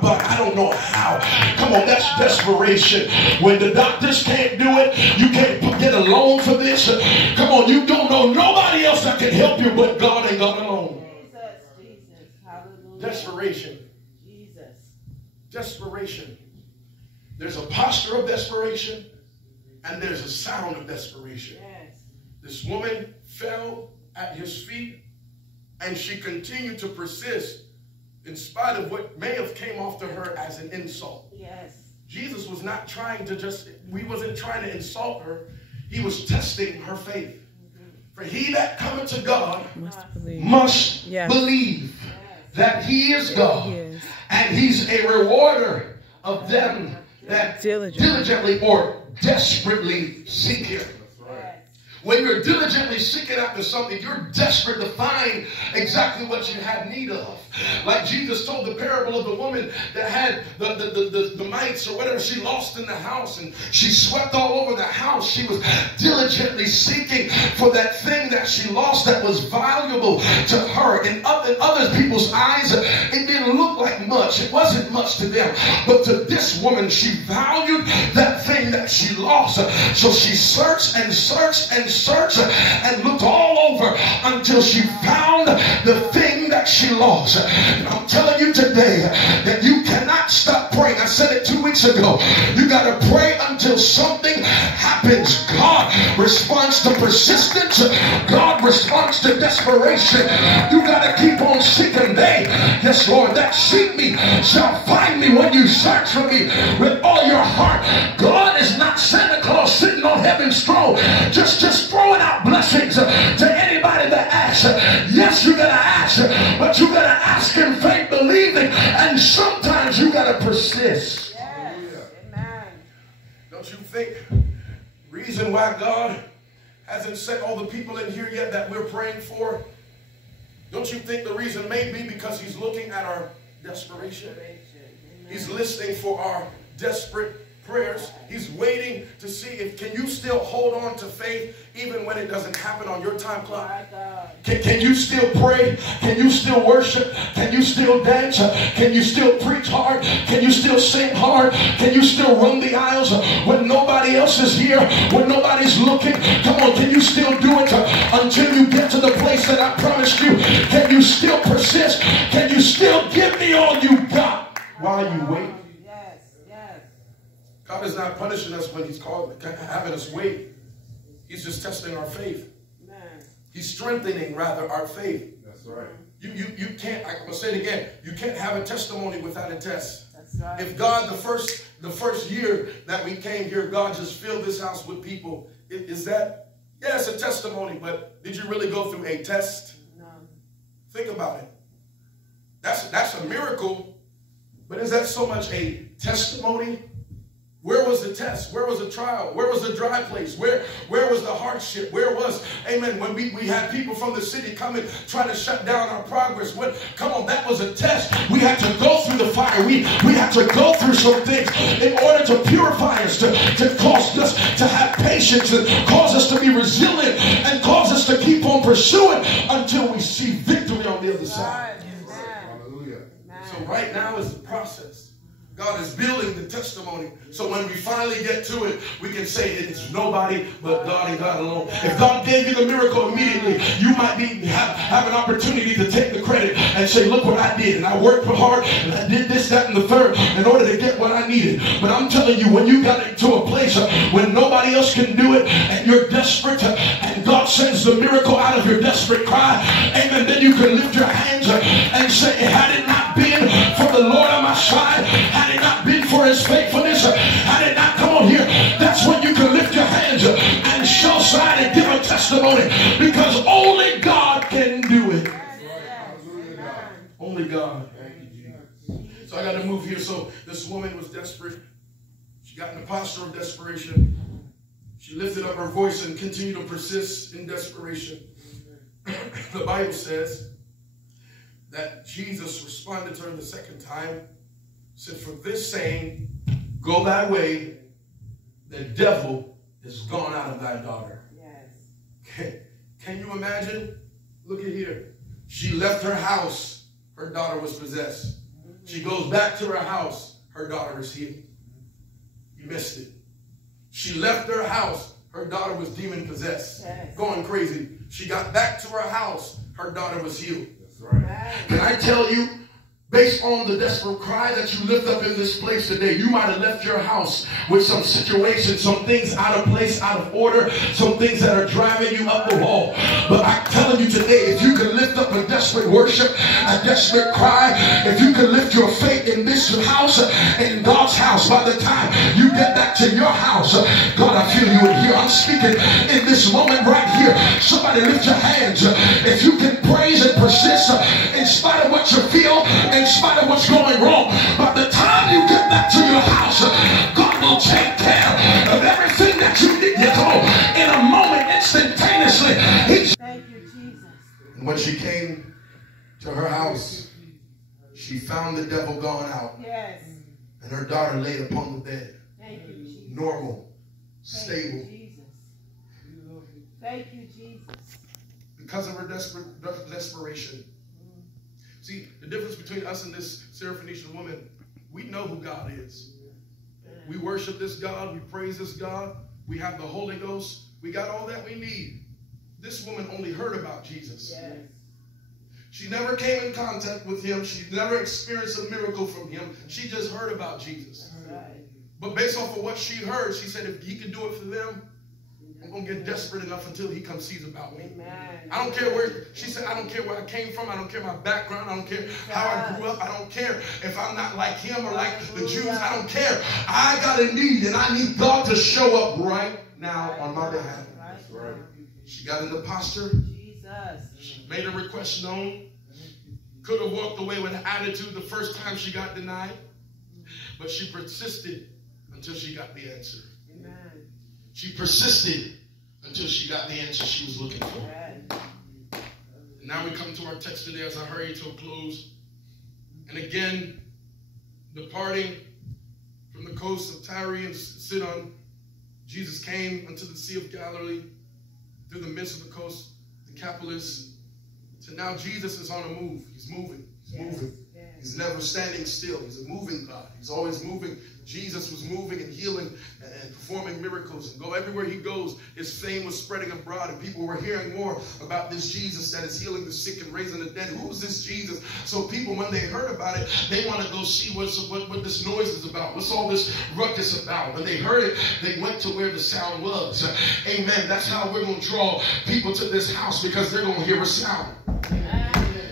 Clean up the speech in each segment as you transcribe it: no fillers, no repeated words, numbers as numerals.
but I don't know how. Come on, that's desperation. When the doctors can't do it, you can't get a loan for this. Come on, you don't know nobody else that can help you but God and God alone. Jesus. Hallelujah. Desperation. Jesus. Desperation. There's a posture of desperation and there's a sound of desperation. Yes. This woman fell at his feet and she continued to persist in spite of what may have came off to her as an insult. Yes. Jesus was not trying to we wasn't trying to insult her. He was testing her faith. For he that cometh to God must believe that he is God. And he's a rewarder of them that diligently or desperately seek him. When you're diligently seeking after something, you're desperate to find exactly what you have need of. Like Jesus told the parable of the woman that had the mites or whatever she lost in the house, and she swept all over the house. She was diligently seeking for that thing that she lost that was valuable to her. In other people's eyes, it didn't look like much. It wasn't much to them. But to this woman, she valued that thing that she lost. So she searched and searched and searched and looked all over until she found the thing that she lost. And I'm telling you today that you cannot stop praying. I said it 2 weeks ago. You got to pray until something happens. God responds to persistence. God responds to desperation. You got to keep on seeking. Yes, Lord, that seek me shall find me when you search for me with all your heart. God is not Santa Claus sitting on heaven's throne just throwing out blessings to anybody that asks. Yes, you gotta ask, but you gotta ask in faith, believing, and sometimes you gotta persist. Yes. Amen. Don't you think reason why God hasn't sent all the people in here yet that we're praying for? Don't you think the reason may be because he's looking at our desperation? He's listening for our desperate prayers. He's waiting to see if can you still hold on to faith even when it doesn't happen on your time clock. Can you still pray? Can you still worship? Can you still dance? Can you still preach hard? Can you still sing hard? Can you still run the aisles when nobody else is here, when nobody's looking? Come on, can you still do it until you get to the place that I promised you? Can you still persist? Can you still give me all you got while you wait? God is not punishing us when he's having us wait. He's just testing our faith. Amen. He's strengthening, rather, our faith. That's right. You can't, I'm going to say it again, you can't have a testimony without a test. That's right. If God, the first year that we came here, God just filled this house with people, is that, yeah, it's a testimony, but did you really go through a test? No. Think about it. That's a miracle, but is that so much a testimony? Where was the test? Where was the trial? Where was the dry place? Where was the hardship? Where was, amen, when we had people from the city coming trying to shut down our progress? Come on, that was a test. We had to go through the fire. We had to go through some things in order to purify us, to cause us to have patience, and cause us to be resilient, and cause us to keep on pursuing until we see victory on the other side. Hallelujah. So right now is the process. God is building the testimony. So when we finally get to it, we can say it's nobody but God and God alone. If God gave you the miracle immediately, you might have an opportunity to take the credit and say, look what I did. And I worked hard and I did this, that, and the third in order to get what I needed. But I'm telling you, when you got into a place when nobody else can do it and you're desperate and God sends the miracle out of your desperate cry, amen, then you can lift your hands and say, had it not been for the Lord on my side, had it not been for his faithfulness, had it not, come on here, that's when you can lift your hands and show sign and give a testimony, because only God can do it. Only God. So I got to move here. So this woman was desperate. She got in a posture of desperation. She lifted up her voice and continued to persist in desperation. The Bible says that Jesus responded to her the second time, said, for this saying, go thy way, the devil is gone out of thy daughter. Yes. Can you imagine? Look at here. She left her house. Her daughter was possessed. She goes back to her house. Her daughter is healed. You missed it. She left her house. Her daughter was demon possessed, going crazy. She got back to her house. Her daughter was healed. That's right. Can I tell you, based on the desperate cry that you lift up in this place today, you might have left your house with some situations, some things out of place, out of order, some things that are driving you up the wall. But I'm telling you today, if you can lift up a desperate worship, a desperate cry, if you can lift your faith in this house, in God's house, by the time you get back to your house, God, I feel you in here. I'm speaking in this moment right here. Somebody lift your hands. If you can praise and persist in spite of what you feel, in spite of what's going wrong, by the time you get back to your house, God will take care of everything that you need. Come on, in a moment, instantaneously. Thank you, Jesus. And when she came to her house, she found the devil gone out. Yes. And her daughter laid upon the bed. Thank you, Jesus. Normal, stable. Thank you, Jesus. Thank you, Jesus. Because of her desperation. See, the difference between us and this Syrophoenician woman, we know who God is. We worship this God. We praise this God. We have the Holy Ghost. We got all that we need. This woman only heard about Jesus. Yes. She never came in contact with him. She never experienced a miracle from him. She just heard about Jesus. Right. But based off of what she heard, she said, if he can do it for them, I'm going to get desperate enough until he comes sees about me. Amen. I don't care where, she said, I don't care where I came from. I don't care my background. I don't care how I grew up. I don't care if I'm not like him or like the Jews. I don't care. I got a need, and I need God to show up right now on my behalf. That's right. She got in the posture. Jesus. She made her request known. Could have walked away with an attitude the first time she got denied. But she persisted until she got the answer. Amen. She persisted until she got the answer she was looking for. Amen. And now we come to our text today as I hurry to a close. And again, departing from the coast of Tyre and Sidon, Jesus came unto the Sea of Galilee through the midst of the coast, Decapolis. So now Jesus is on a move. He's moving. He's moving. Yes. He's never standing still. He's a moving God. He's always moving. Jesus was moving and healing and performing miracles. And go everywhere he goes, his fame was spreading abroad. And people were hearing more about this Jesus that is healing the sick and raising the dead. Who's this Jesus? So people, when they heard about it, they want to go see what this noise is about. What's all this ruckus about? When they heard it, they went to where the sound was. Amen. That's how we're going to draw people to this house, because they're going to hear a sound.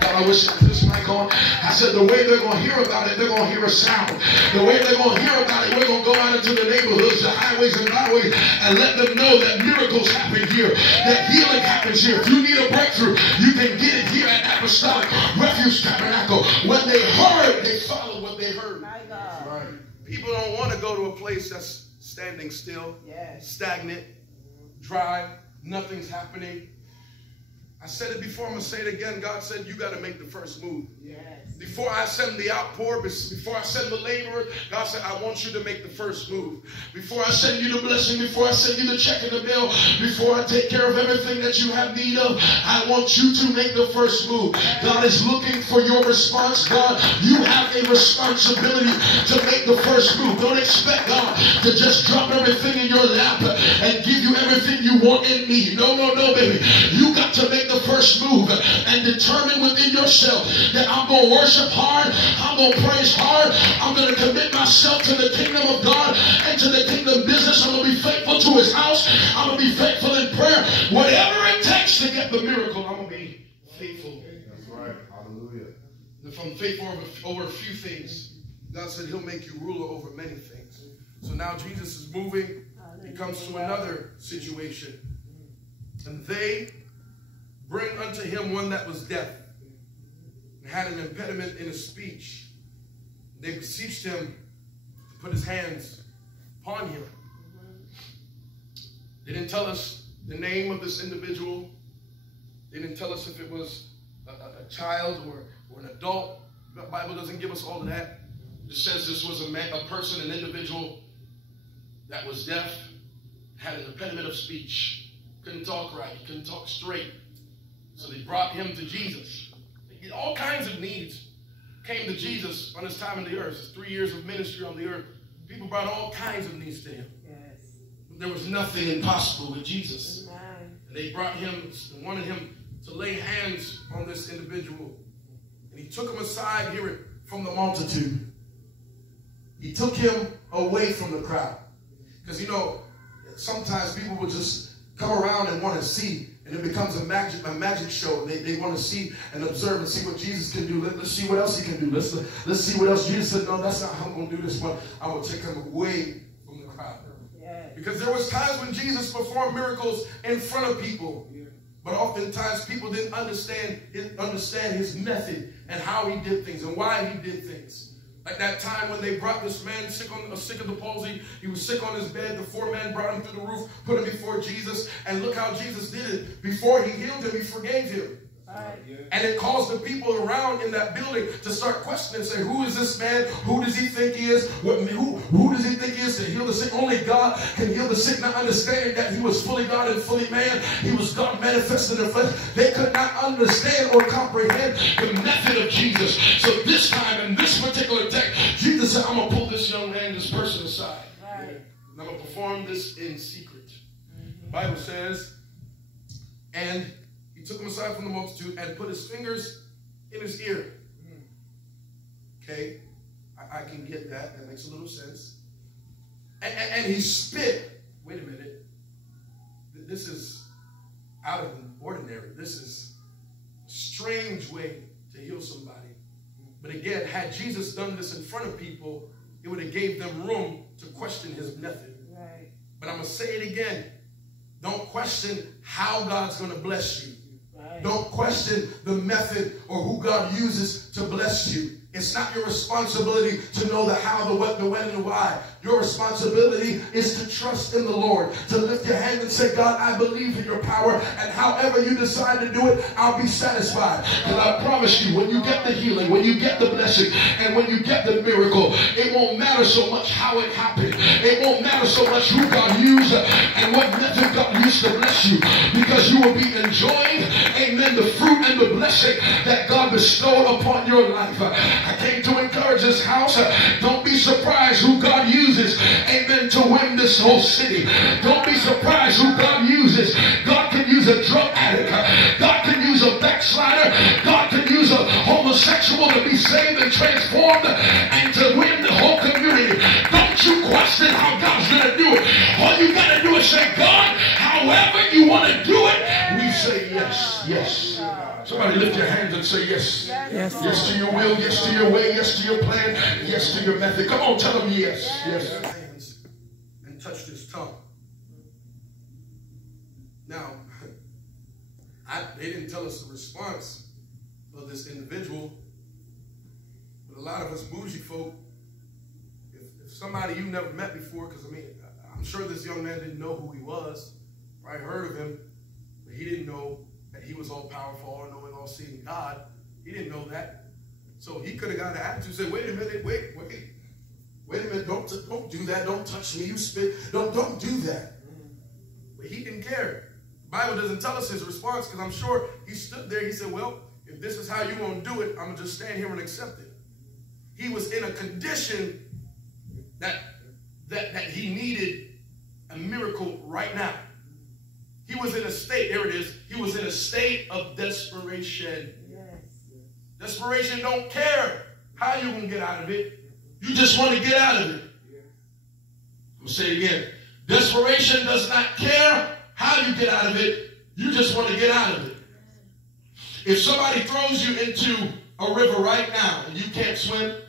God, I wish I had this mic on. I said the way they're going to hear about it, they're going to hear a sound. The way they're going to hear about it, we're going to go out into the neighborhoods, the highways and byways, and let them know that miracles happen here, that healing happens here. If you need a breakthrough, you can get it here at Apostolic, Refuge, Tabernacle. When they heard, they followed what they heard. My God. Right. People don't want to go to a place that's standing still, stagnant, dry, nothing's happening. I said it before, I'm going to say it again. God said, you got to make the first move. Yes. Before I send the outpour, before I send the laborer, God said, I want you to make the first move. Before I send you the blessing, before I send you the check in the mail, before I take care of everything that you have need of, I want you to make the first move. God is looking for your response. God, you have a responsibility to make the first move. Don't expect God to just drop everything in your lap and give you everything you want in me. No, no, no, baby. You got to make the first move and determine within yourself that I'm going to worship hard, I'm going to praise hard, I'm going to commit myself to the kingdom of God and to the kingdom business. I'm going to be faithful to his house. I'm going to be faithful in prayer. Whatever it takes to get the miracle, I'm going to be faithful. That's right. Hallelujah. If I'm faithful over a few things, God said he'll make you ruler over many things. So now Jesus is moving. He comes to another situation. And they bring unto him one that was deaf and had an impediment in his speech. They beseeched him to put his hands upon him. They didn't tell us the name of this individual. They didn't tell us if it was a child or an adult. The Bible doesn't give us all of that. It just says this was a person, an individual that was deaf, had an impediment of speech. Couldn't talk right. Couldn't talk straight. So they brought him to Jesus. They get all kinds of needs. came to Jesus on his time on the earth, his 3 years of ministry on the earth, people brought all kinds of needs to him. Yes. There was nothing impossible with Jesus. Amen. And they brought him and wanted him to lay hands on this individual. And he took him aside, hear it, from the multitude. He took him away from the crowd. Because, you know, sometimes people will just come around and want to see, and it becomes a magic show. They want to see and observe and see what Jesus can do. Let's see what else he can do. Let's see what else Jesus said. No, that's not how I'm going to do this one. I'm going to take him away from the crowd. Yes. Because there was times when Jesus performed miracles in front of people. But oftentimes people didn't understand his method and how he did things and why he did things. Like that time when they brought this man sick of the palsy. He was sick on his bed. The 4 men brought him through the roof, put him before Jesus. And look how Jesus did it. Before he healed him, he forgave him. Right. And it caused the people around in that building to start questioning and say, who is this man? Who does he think he is? Who does he think he is to heal the sick? Only God can heal the sick. Not understanding that he was fully God and fully man. He was God manifested in the flesh. They could not understand or comprehend the method of Jesus. So this time, in this particular text, Jesus said, I'm going to pull this young man, this person aside. Right. And I'm going to perform this in secret. The Bible says, and he took him aside from the multitude and put his fingers in his ear. Okay, I can get that. That makes a little sense. And he spit. Wait a minute. This is out of the ordinary. This is a strange way to heal somebody. But again, had Jesus done this in front of people, it would have gave them room to question his method. Right. But I'm going to say it again. Don't question how God's going to bless you. Don't question the method or who God uses to bless you. It's not your responsibility to know the how, the what, the when, and the why. Your responsibility is to trust in the Lord, to lift your hand and say, God, I believe in your power, and however you decide to do it, I'll be satisfied. And I promise you, when you get the healing, when you get the blessing, and when you get the miracle, it won't matter so much how it happened. It won't matter so much who God used and what method God used to bless you, because you will be enjoying, amen, the fruit and the blessing that God bestowed upon your life. I came to encourage this house. Don't be surprised who God uses, amen, to win this whole city. Don't be surprised who God uses. God can use a drug addict. God can use a backslider. God can use a homosexual to be saved and transformed and to win the whole community. Don't you question how God's going to do it. All you got to do is say, God, however you want to do it, we say yes, yes. Somebody lift your hands and say yes. Yes, yes to your will, yes to your way, yes to your plan, yes to your method. Come on, tell them yes. Yes. Hands and touched his tongue. Now, they didn't tell us the response of this individual, but a lot of us bougie folk, if somebody you never met before, because I mean, I'm sure this young man didn't know who he was, right? Heard of him, but he didn't know that he was all powerful, all knowing, all seeing God. He didn't know that. So he could have got an attitude and said, wait a minute, wait a minute, don't do that, don't touch me, you spit, don't do that. But he didn't care. The Bible doesn't tell us his response, because I'm sure he stood there, he said, well, if this is how you're going to do it, I'm going to just stand here and accept it. He was in a condition that he needed a miracle right now. He was in a state, there it is, he was in a state of desperation. Yes. Desperation don't care how you're going to get out of it. You just want to get out of it. I'm going to say it again. Desperation does not care how you get out of it. You just want to get out of it. If somebody throws you into a river right now and you can't swim,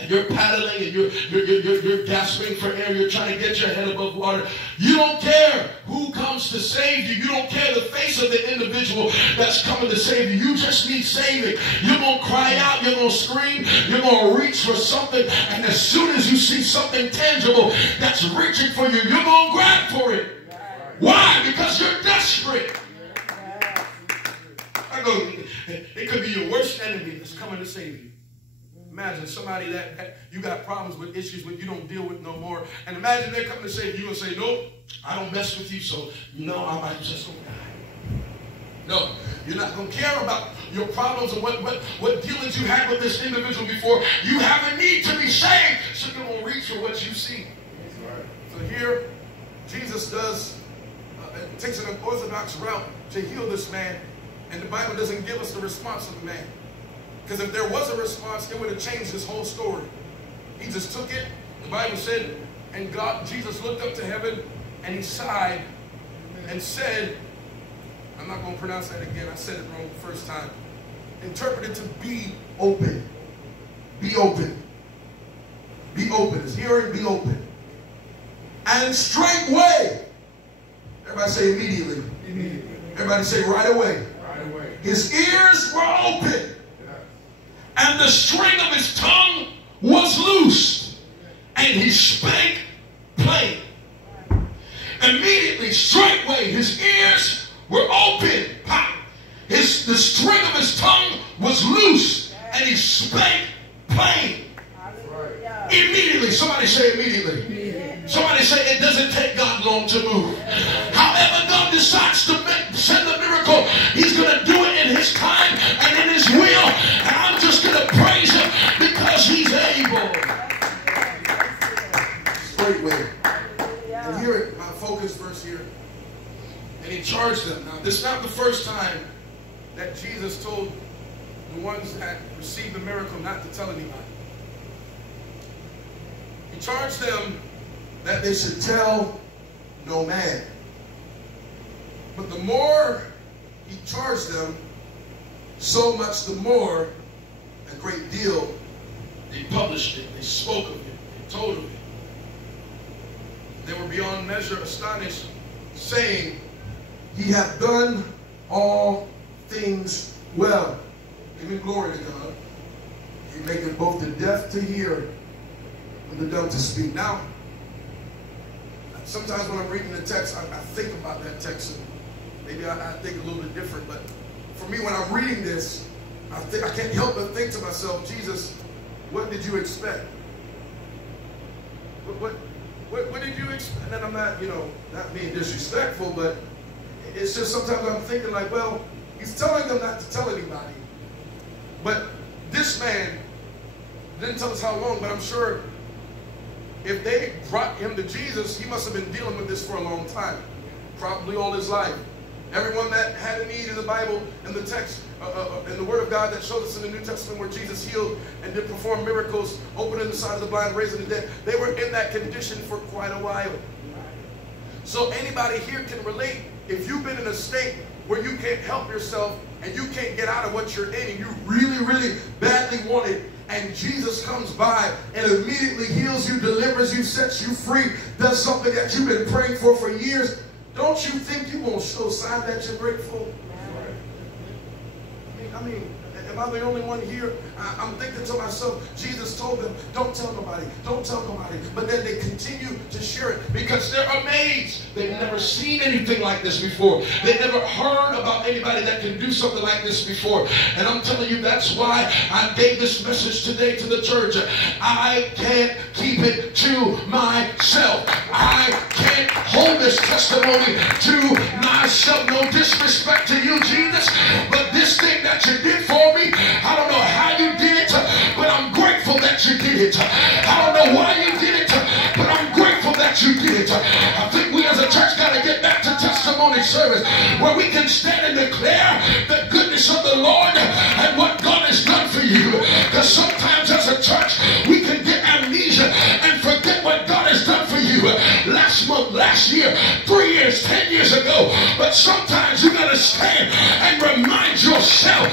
and you're paddling and you're gasping for air, you're trying to get your head above water, you don't care who comes to save you. You don't care the face of the individual that's coming to save you. You just need saving. You're going to cry out, you're going to scream, you're going to reach for something, and as soon as you see something tangible that's reaching for you, you're going to grab for it. Why? Because you're desperate. It could be your worst enemy that's coming to save you. Imagine somebody that you got problems with, issues with, you don't deal with no more. And imagine they're coming to save you. You're going to say, nope, I don't mess with you, so no, I'm just going to die. No, You're not going to care about your problems and what dealings you had with this individual before. You have a need to be saved, so you're going to reach for what you see. So here, Jesus takes an orthodox route to heal this man, and the Bible doesn't give us the response of the man. Because if there was a response, it would have changed his whole story. He just took it. The Bible said, and Jesus looked up to heaven, and he sighed and said, I'm not going to pronounce that again. I said it wrong the first time. Interpreted to be open. Be open. Be open. His hearing, be open. And straightway. Everybody say immediately. Immediately. Everybody say right away. Right away. His ears were open. And the string of his tongue was loosed. And he spake plain. Immediately, straightway, his ears were open. The string of his tongue was loose, and he spake plain. Immediately. Somebody say immediately. Somebody say it doesn't take God long to move. However God decides to send the miracle, he's going to do it in his time and in his will. And I'm just going to praise him because he's able. Straightway. And here, my focus verse here. And he charged them. Now, this is not the first time that Jesus told the ones that received the miracle not to tell anybody. He charged them that they should tell no man. But the more he charged them, so much the more, a great deal, they published it, they spoke of it, they told of it. They were beyond measure astonished, saying, He hath done all things well. Giving glory to God. He maketh both the deaf to hear and the dumb to speak. Now, sometimes when I'm reading the text, I think about that text, and maybe I think a little bit different. But for me, when I'm reading this, I can't help but think to myself, Jesus, what did you expect? What did you expect? And I'm not, not being disrespectful, but it's just sometimes I'm thinking like, well, he's telling them not to tell anybody. But this man didn't tell us how long, but I'm sure if they brought him to Jesus, he must have been dealing with this for a long time, probably all his life. Everyone that had a need in the Bible, in the text, in the Word of God that shows us in the New Testament where Jesus healed and did perform miracles, opening the sight of the blind, raising the dead, they were in that condition for quite a while. So anybody here can relate. If you've been in a state where you can't help yourself and you can't get out of what you're in and you really, really badly want it, and Jesus comes by and immediately heals you, delivers you, sets you free, does something that you've been praying for years, don't you think you won't show sign that you're grateful? I mean, am I the only one here? I'm thinking to myself, Jesus told them, don't tell nobody, don't tell nobody. But then they continue to share it because they're amazed. They've never seen anything like this before. They've never heard about anybody that can do something like this before. And I'm telling you, that's why I gave this message today to the church. I can't keep it to myself. I can't hold this testimony to myself. No disrespect to you, Jesus, but this thing that you did for me, I don't know how you did it, but I'm grateful that you did it. I don't know why you did it, but I'm grateful that you did it. I think we as a church got to get back to testimony service where we can stand and declare the goodness of the Lord and what God has done for you. Because sometimes as a church we can get amnesia and forget what God has done for you last month, last year, 3 years, 10 years ago. But sometimes you got to stand and remind yourself